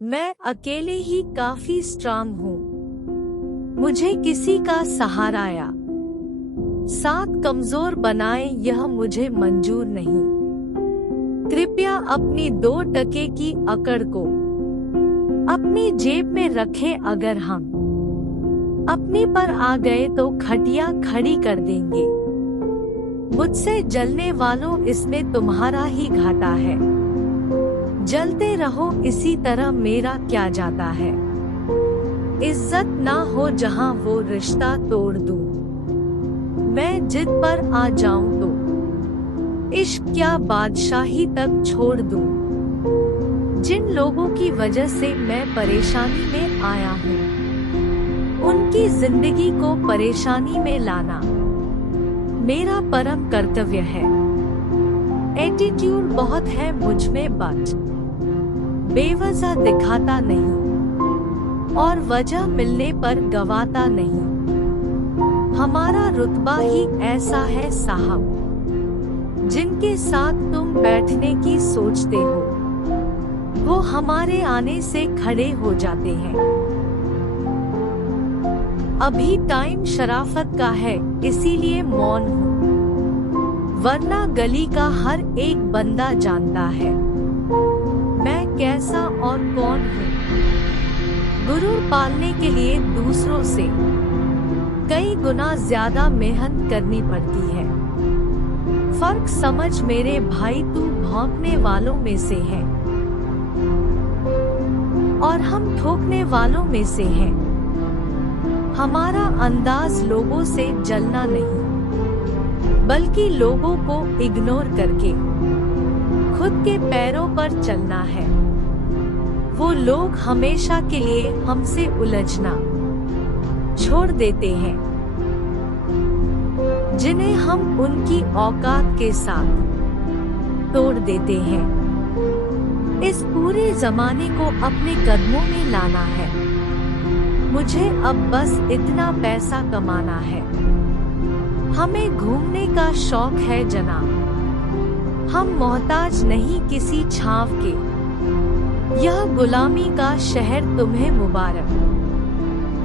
मैं अकेले ही काफी स्ट्रांग हूँ। मुझे किसी का सहारा या साथ कमजोर बनाए यह मुझे मंजूर नहीं। कृपया अपनी 2 टके की अकड़ को अपनी जेब में रखें। अगर हम अपने पर आ गए तो खटिया खड़ी कर देंगे। मुझसे जलने वालों, इसमें तुम्हारा ही घाटा है। जलते रहो इसी तरह, मेरा क्या जाता है। इज्जत ना हो जहां वो रिश्ता तोड़ दूं। मैं जिद पर आ जाऊं तो इश्क क्या बादशाही तक छोड़ दूं। जिन लोगों की वजह से मैं परेशानी में आया हूँ, उनकी जिंदगी को परेशानी में लाना मेरा परम कर्तव्य है। एटीट्यूड बहुत है मुझ में, बट बेवजह दिखाता नहीं और वजह मिलने पर गवाता नहीं। हमारा रुतबा ही ऐसा है साहब। जिनके साथ तुम बैठने की सोचते हो, वो हमारे आने से खड़े हो जाते हैं। अभी टाइम शराफत का है, इसीलिए मौन हूँ, वरना गली का हर एक बंदा जानता है मैं कैसा और कौन हूँ। गुरूर पालने के लिए दूसरों से कई गुना ज्यादा मेहनत करनी पड़ती है। फर्क समझ मेरे भाई, तू भौंकने वालों में से है और हम ठोकने वालों में से हैं। हमारा अंदाज लोगों से जलना नहीं, बल्कि लोगों को इग्नोर करके खुद के पैरों पर चलना है। वो लोग हमेशा के लिए हमसे उलझना छोड़ देते हैं, जिन्हें हम उनकी औकात के साथ तोड़ देते हैं। इस पूरे जमाने को अपने कदमों में लाना है। मुझे अब बस इतना पैसा कमाना है। हमें घूमने का शौक है जनाब, हम मोहताज नहीं किसी छांव के। यह गुलामी का शहर तुम्हें मुबारक।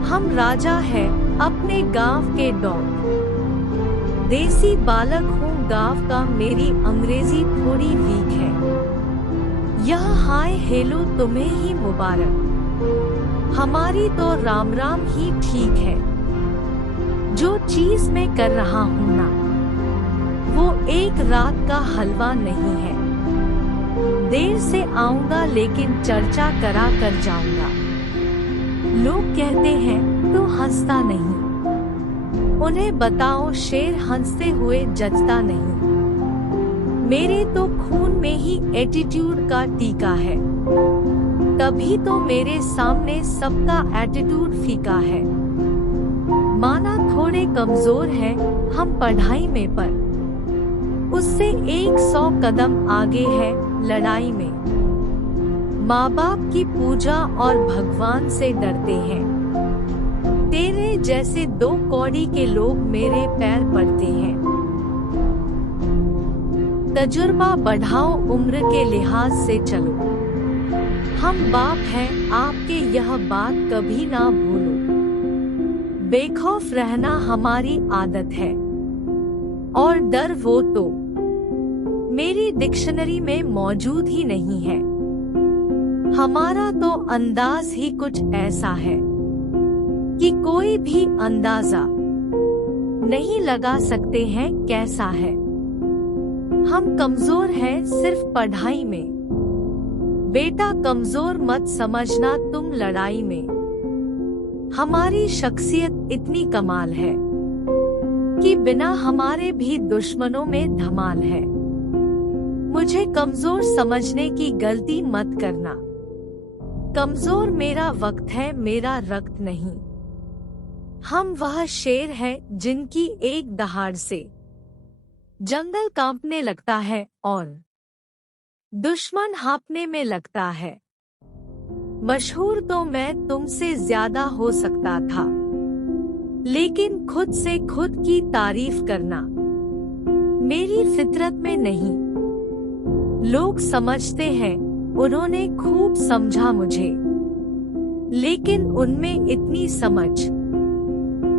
हम राजा हैं अपने गांव के डॉग। देसी बालक हूँ गांव का, मेरी अंग्रेजी थोड़ी वीक है। यह हाय हेलो तुम्हें ही मुबारक, हमारी तो राम राम ही ठीक है। जो चीज मैं कर रहा हूँ ना, वो एक रात का हलवा नहीं है। देर से आऊंगा लेकिन चर्चा करा कर जाऊंगा। लोग कहते हैं तू हंसता नहीं, उन्हें बताओ शेर हंसते हुए जचता नहीं। मेरे तो खून में ही एटीट्यूड का टीका है, तभी तो मेरे सामने सबका एटीट्यूड फीका है। माना थोड़े कमजोर है हम पढ़ाई में, पर उससे 100 कदम आगे है लड़ाई में। माँ बाप की पूजा और भगवान से डरते हैं। तेरे जैसे 2 कौड़ी के लोग मेरे पैर पड़ते हैं। तजुर्बा बढ़ाओ, उम्र के लिहाज से चलो। हम बाप हैं आपके, यह बात कभी ना भूलो। बेखौफ रहना हमारी आदत है, और डर वो तो मेरी डिक्शनरी में मौजूद ही नहीं है। हमारा तो अंदाज ही कुछ ऐसा है कि कोई भी अंदाजा नहीं लगा सकते हैं कैसा है। हम कमजोर हैं सिर्फ पढ़ाई में, बेटा कमजोर मत समझना तुम लड़ाई में। हमारी शख्सियत इतनी कमाल है कि बिना हमारे भी दुश्मनों में धमाल है। मुझे कमजोर समझने की गलती मत करना। कमजोर मेरा वक्त है, मेरा रक्त नहीं। हम वह शेर हैं जिनकी एक दहाड़ से जंगल कांपने लगता है और दुश्मन हाँफने में लगता है। मशहूर तो मैं तुमसे ज्यादा हो सकता था, लेकिन खुद से खुद की तारीफ करना मेरी फितरत में नहीं। लोग समझते हैं उन्होंने खूब समझा मुझे, लेकिन उनमें इतनी समझ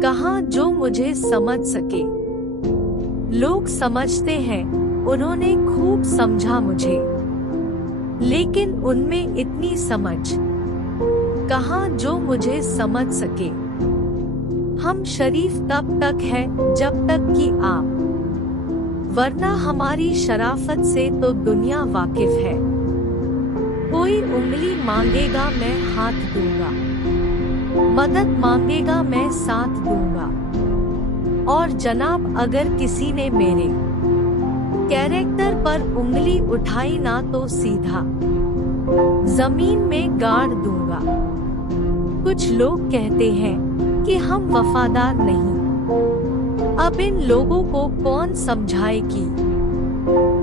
कहाँ जो मुझे समझ सके। लोग समझते हैं उन्होंने खूब समझा मुझे, लेकिन उनमें इतनी समझ कहाँ जो मुझे समझ सके। हम शरीफ तब तक है जब तक कि आप, वरना हमारी शराफत से तो दुनिया वाकिफ है। कोई उंगली मांगेगा मैं हाथ दूंगा, मदद मांगेगा मैं साथ दूंगा। और जनाब अगर किसी ने मेरे कैरेक्टर पर उंगली उठाई ना तो सीधा जमीन में गाड़ दूंगा। कुछ लोग कहते हैं कि हम वफादार नहीं। अब इन लोगों को कौन समझाए कि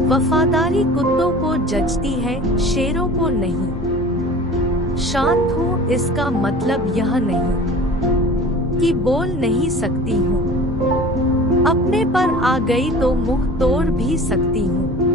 वफादारी कुत्तों को जचती है, शेरों को नहीं। शांत हूँ इसका मतलब यह नहीं कि बोल नहीं सकती हूँ, अपने पर आ गई तो मुंह तोड़ भी सकती हूँ।